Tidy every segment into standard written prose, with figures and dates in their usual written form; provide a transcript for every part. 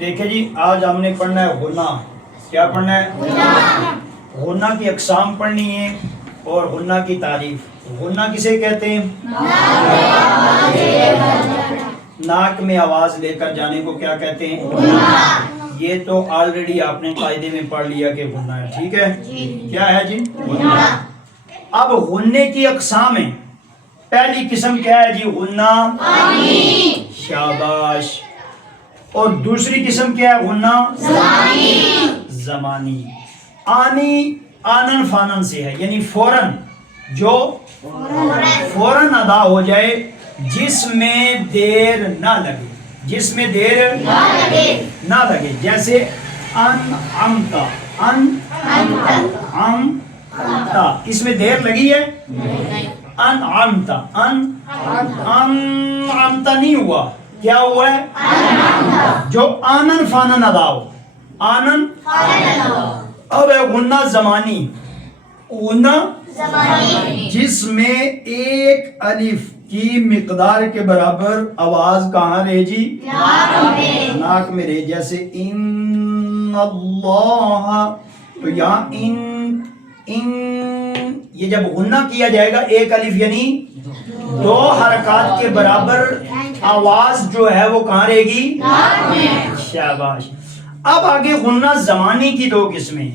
دیکھیں جی آج ہم نے پڑھنا ہے غنہ. کیا پڑھنا ہے؟ غنہ کی اقسام پڑھنی ہے اور غنہ کی تعریف. غنہ کسے کہتے ہیں؟ ناک میں آواز لے کر جانے کو کیا کہتے ہیں؟ غنہ. یہ تو آلریڈی آپ نے قاعدے میں پڑھ لیا کہ غنہ ہے. ٹھیک ہے؟ کیا ہے جی؟ غنہ. اب غنے کی اقسام ہیں. پہلی قسم کیا ہے جی؟ غنہ آنی. شاباش. اور دوسری قسم کیا ہے؟ غنہ زمانی. زمانی. آنی آنن فانن سے ہے، یعنی فوراً، جو فوراً ادا ہو جائے، جس میں دیر نہ لگے. جس میں دیر نہ لگے. جیسے انعمتا. انعمتا اس میں دیر لگی ہے؟ انعمتا. انعمتا نہیں ہوا. کیا ہوا ہے؟ جو آنن فانن ادا ہو. آنن. اب ہے غنہ زمانی. غنہ جس میں ایک الف کی مقدار کے برابر آواز کہاں رہے جی؟ ناک میں رہے. جیسے ان اللہ، تو یہاں ان یہ جب غنہ کیا جائے گا ایک الف یعنی دو حرکات کے برابر آواز جو ہے وہ کہاں رہے گی؟ شاباش. اب آگے غنہ زمانی کی دو قسمیں.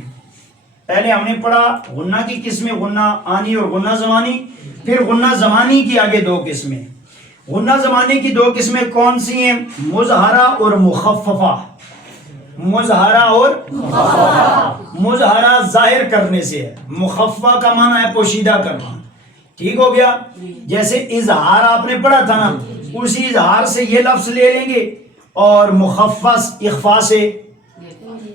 پہلے ہم نے پڑھا غنہ کی قسمیں، غنہ آنی اور غنہ زمانی. پھر غنہ زمانی کی آگے دو قسمیں. غنہ زمانی کی دو قسمیں کون سی ہیں؟ مظہرہ اور مخففہ. مظہرہ اور مظہرہ ظاہر کرنے سے ہے، مخففہ کا معنی ہے پوشیدہ کرنا. ٹھیک ہو گیا؟ جیسے اظہار آپ نے پڑھا تھا نا، اسی اظہار سے یہ لفظ لے لیں گے اور مخفف اخفاء سے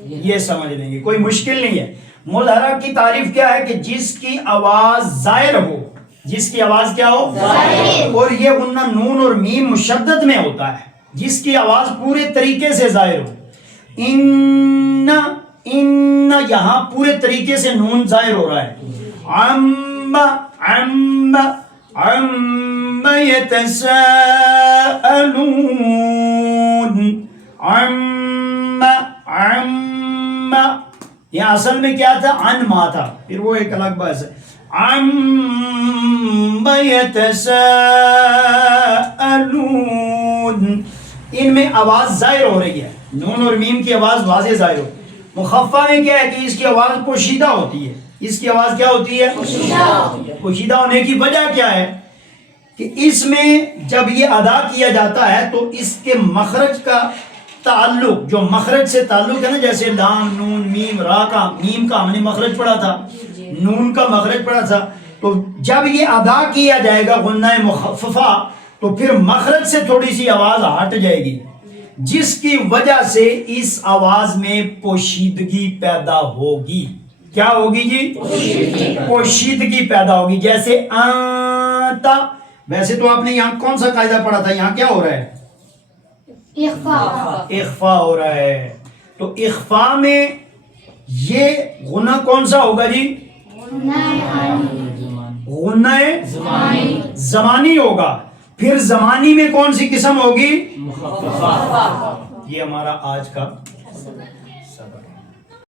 یہ سمجھ لیں گے، کوئی مشکل نہیں ہے. مظہرہ کی تعریف کیا ہے؟ کہ جس کی آواز ظاہر ہو. جس کی آواز کیا ہو؟ ظاہر. اور یہ غنہ نون اور میم مشدد میں ہوتا ہے، جس کی آواز پورے طریقے سے ظاہر ہو. ان یہاں پورے طریقے سے نون ظاہر ہو رہا ہے. عم يتساءلون. عم یہ اصل میں کیا تھا؟ عن ما تھا، پھر وہ ایک الگ بحث ہے. عم يتساءلون. ان میں آواز ظاہر ہو رہی ہے، نون اور میم کی آواز واضح ظاہر ہو. مخففہ میں کیا ہے کہ اس کی آواز پوشیدہ ہوتی ہے. اس کی آواز کیا ہوتی ہے؟ پوشیدہ ہونے کی وجہ کیا ہے؟ کہ اس میں جب یہ ادا کیا جاتا ہے تو اس کے مخرج کا تعلق، جو مخرج سے تعلق ہے نا، جیسے لام نون میم را کا، میم کا ہم نے مخرج پڑھا تھا، نون کا مخرج پڑھا تھا. تو جب یہ ادا کیا جائے گا غنہ مخففہ تو پھر مخرج سے تھوڑی سی آواز ہٹ جائے گی، جس کی وجہ سے اس آواز میں پوشیدگی پیدا ہوگی. کیا ہوگی جی؟ پوشیدگی پیدا ہوگی. جیسے آتا، ویسے تو آپ نے یہاں کون سا قاعدہ پڑھا تھا؟ یہاں کیا ہو رہا ہے؟ اخفاء ہو رہا ہے. تو اخفاء میں یہ غنہ کون سا ہوگا جی؟ غنہ زمانی ہوگا. پھر زمانی میں کون سی قسم ہوگی؟ یہ ہمارا آج کا